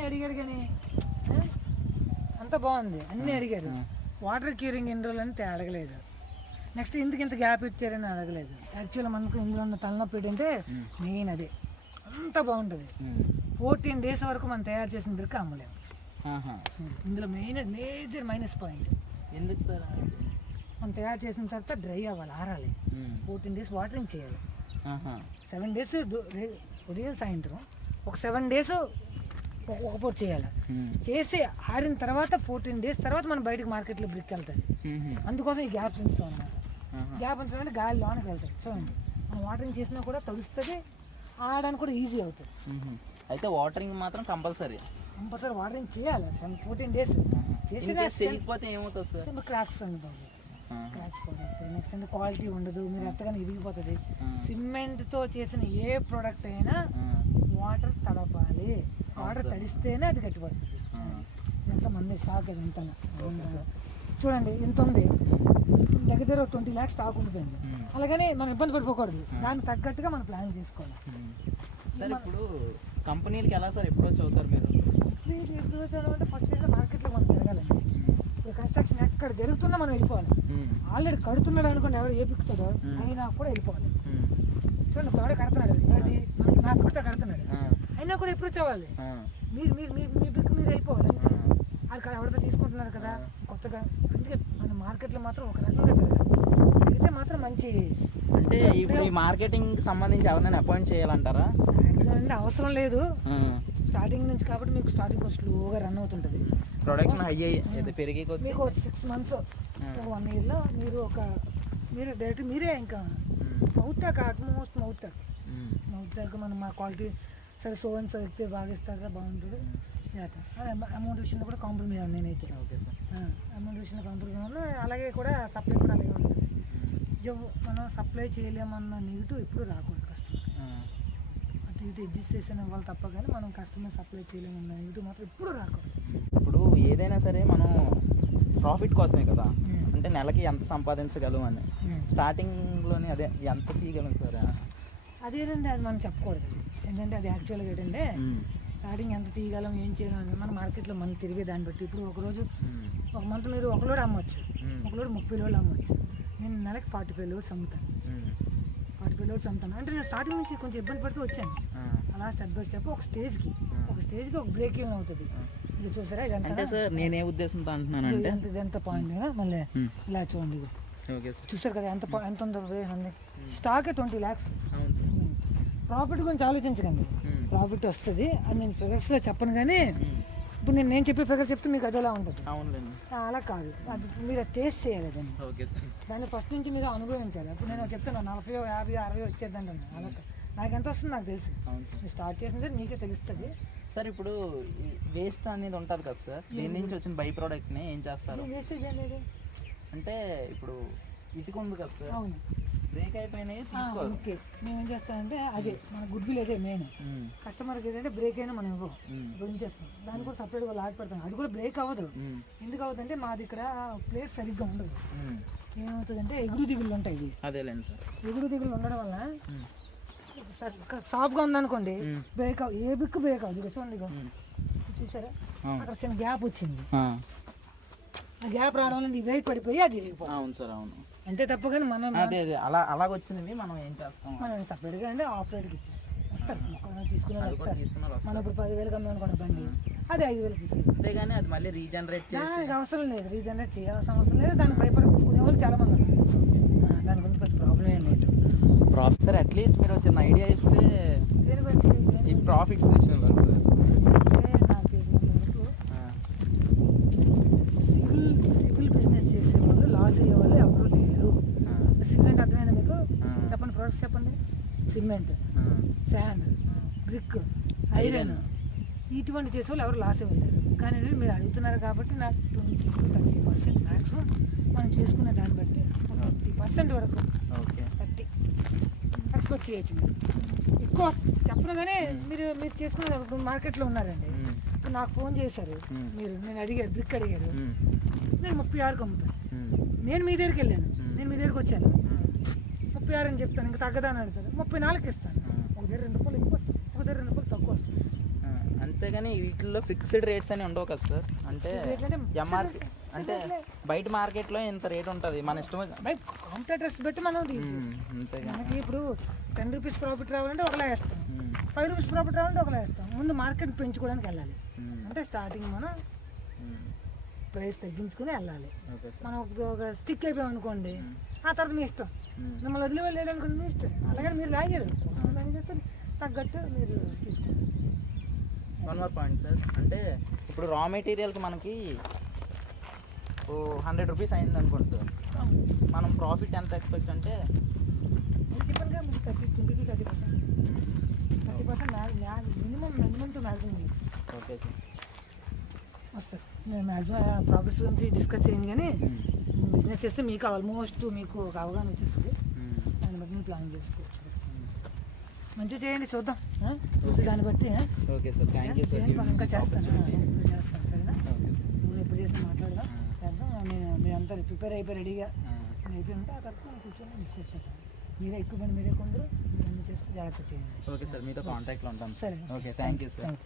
అన్నీ అడిగారు కానీ అంత బాగుంది, అన్నీ అడిగారు. వాటర్ క్యూరింగ్ ఎన్ని రోజులు అని అడగలేదు. నెక్స్ట్ ఇందుకు ఇంత గ్యాప్ ఇచ్చారని అడగలేదు. యాక్చువల్గా మనకు ఇందులో ఉన్న తలనొప్పి ఏంటంటే మెయిన్ అదే, అంత బాగుంటుంది. 14 days వరకు మనం తయారు చేసిన బ్రిక్ అమ్మలేము. ఇందులో మేజర్ మైనస్ పాయింట్ ఎందుకు సార్? మనం తయారు చేసిన తర్వాత డ్రై అవ్వాలి, ఆరాలి. 14 days వాటరింగ్ చేయాలి. 7 days ఉదయం సాయంత్రం, ఒక 7 days ఒక పూట చేయాలి. చేసి ఆరిన తర్వాత 14 days తర్వాత మనం బయటకు మార్కెట్లో బ్రిక్ వెళ్తుంది. అందుకోసం ఈ గ్యాప్ ఉంచుతాం అన్నమాట. గ్యాప్ ఉంచడం గాలి లోనికి వెళ్తాయి. చూడండి, మనం వాటరింగ్ చేసినా కూడా తడుస్తుంది, ఆడడానికి కూడా ఈజీ అవుతుంది. అయితే వాటరింగ్ మాత్రం కంపల్సరీ వాటరింగ్ చేయాలి 14 days. చేయకపోతే ఏమవుతుంది సార్? క్రాక్స్ అనుకోండి, క్రాక్స్ పడుతుంది. నెక్స్ట్ అంటే క్వాలిటీ ఉండదు, మీరు ఎత్తగానే ఇరిగిపోతుంది. సిమెంట్తో చేసిన ఏ ప్రోడక్ట్ అయినా వాటర్ తడపాలి, వాటర్ తడిస్తేనే అది గట్టిపడుతుంది. ఎంత మంది స్టాక్ అది ఇంత చూడండి, ఇంత ఉంది, దగ్గర 20 lakhs స్టాక్ ఉండిపోయింది. అలాగని మనం ఇబ్బంది పడిపోకూడదు, దానికి తగ్గట్టుగా మనం ప్లాన్ చేసుకోవాలి. సార్ ఇప్పుడు కంపెనీలకి ఎలా సార్ ఎప్పుడో చదువుతారు మీరు? ఎప్పుడు చదవాలంటే ఫస్ట్ అయితే మార్కెట్లో మనం తిరగాలండి. ఇప్పుడు కన్స్ట్రక్షన్ ఎక్కడ జరుగుతున్నా మనం వెళ్ళిపోవాలి. ఆల్రెడీ కడుతున్నాడు అనుకోండి, ఎవరు ఏ పిక్కుతాడో అయినా కూడా వెళ్ళిపోవాలి. చూడండి, ఇప్పుడు ఎవడో కడుతున్నాడు, అది నా పిక్కుతో కడుతున్నాడు అయినా కూడా ఎప్పుడు చదవాలి. మీరు మీరు మీ పిక్ మీరు వెళ్ళిపోవాలి అంతే. అది ఎవరితో తీసుకుంటున్నారు కదా కొత్తగా. అందుకే మన మార్కెట్లో మాత్రం ఒక రకంగా తిరగాలి, తిరిగితే మాత్రం మంచి. అంటే ఇప్పుడు ఈ మార్కెటింగ్ సంబంధించి ఎవరైనా అపాయింట్ చేయాలంటారా? యాక్చువల్ అవసరం లేదు, స్టార్టింగ్ నుంచి కాబట్టి మీకు స్టార్టింగ్ స్లోగా రన్ అవుతుంటుంది. ప్రొడక్షన్ హై అయితే పెరిగి మీకు 6 months, 1 yearలో మీరు డైరెక్ట్ మీరే ఇంకా అవుతాక ఆల్మోస్ట్ అవుతాక మనం మా క్వాలిటీ సరే సో వ్యక్తి బాగా ఇస్తారా బాగుంటుంది. అమౌంట్ విషయంలో కూడా కాంప్రమైజ్ అవ్వను నేనైతే. ఓకే సార్, అమౌంట్ విషయంలో కాంప్రమైజ్ అవ్వను. అలాగే కూడా సప్లై కూడా అలాగే ఉంటుంది. మనం సప్లై చేయలేమన్న నెగిటివ్ ఎప్పుడు రాకూడదు కస్టమర్. అటు ఇటు అడ్జస్ట్ చేసిన వాళ్ళు తప్ప కానీ మనం కస్టమర్ సప్లై చేయలేమన్న నెగిటివ్ మాత్రం ఎప్పుడు రాకూడదు. ఇప్పుడు ఏదైనా సరే మనం ప్రాఫిట్ కోసమే కదా, అంటే నెలకి ఎంత సంపాదించగలం అని స్టార్టింగ్లోనే అదే ఎంత తీయగలం సార్? అదేనండి, అది మనం చెప్పకూడదు. ఎందుకంటే అది యాక్చువల్గా ఏంటంటే స్టార్టింగ్ ఎంత తీయగలం ఏం చేయడం అని మన మార్కెట్లో మనం తిరిగే దాన్ని బట్టి. ఇప్పుడు ఒకరోజు ఒక మంత్ మీరు ఒక లోడ్ అమ్మవచ్చు, ఒక లోడ్ 30 loads అమ్మవచ్చు. నేను నెలకి 45 loads అమ్ముతాను. 45 loads అమ్ముతాను అంటే నేను స్టార్టింగ్ నుంచి కొంచెం ఇబ్బంది పడుతూ వచ్చాను. అలా స్టెప్ బై స్టెప్ ఒక స్టేజ్కి ఒక బ్రేక్ ఈవెన్ అవుతుంది. ఇది చూసారా, అంటే సార్ నేనే ఉద్దేశంతో అంటున్నానంటే ఎంత పాయింట్ మళ్ళీ ఇలా చూడండి, చూసారు కదా ఎంత ఉందో ఉంది. Stock 20 lakhs. అవును సార్. ప్రాఫిట్ గురించి ఆలోచించకండి, ప్రాఫిట్ వస్తుంది. అది నేను ఫిగర్స్లో చెప్పను కానీ ఇప్పుడు నేను చెప్పే ఫిగర్ చెప్తే మీకు అదేలా ఉంటుంది. అవునులేండి, అలా కాదు, అది మీరు టేస్ట్ చేయాలి దాన్ని. Okay sir. దాన్ని ఫస్ట్ నుంచి మీరు అనుభవించాలి. ఇప్పుడు నేను చెప్తాను 40, 50, 60 వచ్చేద్దండి. అలా నాకు ఎంత వస్తుంది నాకు తెలుసు. మీరు స్టార్ట్ చేసిందే మీకే తెలుస్తుంది. సార్ ఇప్పుడు వేస్ట్ అనేది ఉంటుంది కదా సార్, దీని నుంచి వచ్చిన బై ప్రోడక్ట్ని ఏం చేస్తారు? వేస్టేజ్ అనేది అంటే ఇప్పుడు ఇటుక ఉంది కదా సార్, అవును, బ్రేక్ అయిపోయినాయి తీసుకోవాలి. ఓకే, మేము ఏం చేస్తామంటే అదే మన గుడ్ విల్ అయితే మెయిన్. కస్టమర్కి ఏంటంటే బ్రేక్ అయినా మనం ఇవ్వం, గురించేస్తాం. దాన్ని కూడా సపరేట్గా లాట్ పెడతాం. అది కూడా బ్రేక్ అవ్వదు. ఎందుకు అవుతుందంటే మాది ఇక్కడ ప్లేస్ సరిగ్గా ఉండదు. ఏమవుతుందంటే ఎగురు దిగులు ఉంటాయి. ఇవి అదేలేండి సార్, ఎగురు దిగులు ఉండడం వల్ల సాఫ్ట్గా ఉందనుకోండి బ్రేక్ ఏ బిక్ బ్రేక్ అవ్వదు. చూడండి, చూసారా అక్కడ చిన్న గ్యాప్ వచ్చింది. ఆ గ్యాప్ రావడం వల్ల ఇది వెయిట్ పడిపోయి అది ఇరిగిపోతుంది. అవును సార్, అవును. అంతే తప్ప కానీ మనం అదే అలాగ వచ్చినవి మనం ఏం చేస్తాం, మనం సపరేట్గా అంటే ఆఫ్ రేట్కి ఇచ్చేస్తాం. వస్తారు తీసుకున్నారు వస్తారు. మనం ఇప్పుడు 10,000 కమ్మి అనుకోండి బండి, అది 5,000 తీసుకుంటాం. అంతేగాని అది మళ్ళీ రీజనరేట్ దానికి అవసరం లేదు, రీజనరేట్ చేయాల్సిన అవసరం లేదు. దాన్ని భయపడుకునే వాళ్ళు చాలా మంది ఉన్నారు. దాని గురించి పెద్ద ప్రాబ్లం ఏం లేదు. ప్రాఫిట్ సార్ అట్లీస్ట్ మీరు చిన్న ఐడియా ఇస్తే దేని గురించి ఈ ప్రాఫిట్స్ విషయంలో సార్. నాకు తెలిసినంత వరకు సివిల్ బిజినెస్ చేసేవాళ్ళు లాస్ అయ్యేవాళ్ళు ఎవరు లేరు. సిమెంట్ అర్థమైందా మీకు? చెప్పండి, ప్రొడక్ట్స్ చెప్పండి. సిమెంట్, శాండ్, బ్రిక్, ఐరన్ ఇటువంటి చేసేవాళ్ళు ఎవరు లాస్ అవ్వలేరు. కానీ మీరు అడుగుతున్నారు కాబట్టి నాకు 20 to 30% మ్యాక్సిమం మనం చేసుకునే దాన్ని బట్టి 30% వరకు, ఓకే, 30 ఎక్స్పెక్ట్ చేయొచ్చు. మీరు ఎక్కువ చెప్పను కానీ మీరు చేసుకునే ఇప్పుడు మార్కెట్లో ఉన్నారండి. ఇప్పుడు నాకు ఫోన్ చేశారు, నేను అడిగారు, బ్రిక్ అడిగారు, నేను 36కి అమ్ముతాను. నేను మీ దగ్గరికి వెళ్ళాను, నేను మీ దగ్గరికి వచ్చాను, 36 అని చెప్తాను, ఇంకా తగ్గదా అని అడుగుతాను, 34కి ఇస్తాను. ఒక దగ్గర 2 రూపాయలు ఎక్కువ వస్తుంది, ఒక దగ్గర 2 రూపాయలు తక్కువ వస్తుంది. అంతేగాని వీటిల్లో ఫిక్స్డ్ రేట్స్ అని ఉండవు కదా సార్, అంటే ఎంఆర్పి అంటే బయట మార్కెట్లో ఇంత రేట్ ఉంటుంది, మన ఇష్టం కాంపిటేటర్స్ బట్టి మనం డీల్ చేస్తాం. అంతేగా. మనకి ఇప్పుడు 10 రూపీస్ ప్రాఫిట్ రావాలంటే ఒకలా వేస్తాం, 5 రూపీస్ ప్రాఫిట్ రావాలంటే ఒకలా వేస్తాం. ముందు మార్కెట్ పెంచుకోవడానికి వెళ్ళాలి, అంటే స్టార్టింగ్ మనం ప్రైస్ తగ్గించుకుని వెళ్ళాలి. మనం ఒక స్టిక్ అయిపోయాం అనుకోండి, ఆ తర్వాత మీ ఇష్టం, మిమ్మల్ని వదిలి వెళ్ళాడు అనుకోండి మీ ఇష్టం. అలాగే మీరు లాగారు ఏం చేస్తారు, తగ్గట్టు మీరు తీసుకోండి. వన్ మోర్ పాయింట్ సార్, అంటే ఇప్పుడు రా మెటీరియల్కి మనకి 100 రూపీస్ అయింది అనుకోండి సార్, మనం ప్రాఫిట్ ఎంత ఎక్స్పెక్ట్ అంటే నేను చెప్పాను కదా మీకు 20 to 30%. 30% minimum to maximum okay sir వస్తుంది. నేను మ్యాక్సిమం ప్రాఫిట్స్ గురించి డిస్కస్ చేయండి, కానీ బిజినెస్ చేస్తే మీకు ఆల్మోస్ట్ మీకు ఒక అవగాహన వచ్చేస్తుంది. దాన్ని బట్టి మీరు ప్లాన్ చేసుకోవచ్చు. మంచిగా చేయండి, చూద్దాం. చూసి దాన్ని బట్టి okay sir, thank you sir. మనం ఇంకా చేస్తాను సరేనా? నువ్వు ఎప్పుడు చేసినా మాట్లాడదాం, చేద్దాం. మీరు అంతా ప్రిపేర్ అయిపోయి రెడీగా అయిపోయి ఉంటే ఆ తర్వాత మనం కూర్చొని డిస్కస్ చేద్దాం. మీరే ఎక్కువ మీరే కొందరు మీరు అన్నీ చేసుకుని జాగ్రత్త చేయండి. ఓకే సార్, మీతో కాంటాక్ట్లో ఉంటాం. సరే, ఓకే, థ్యాంక్ యూ సార్.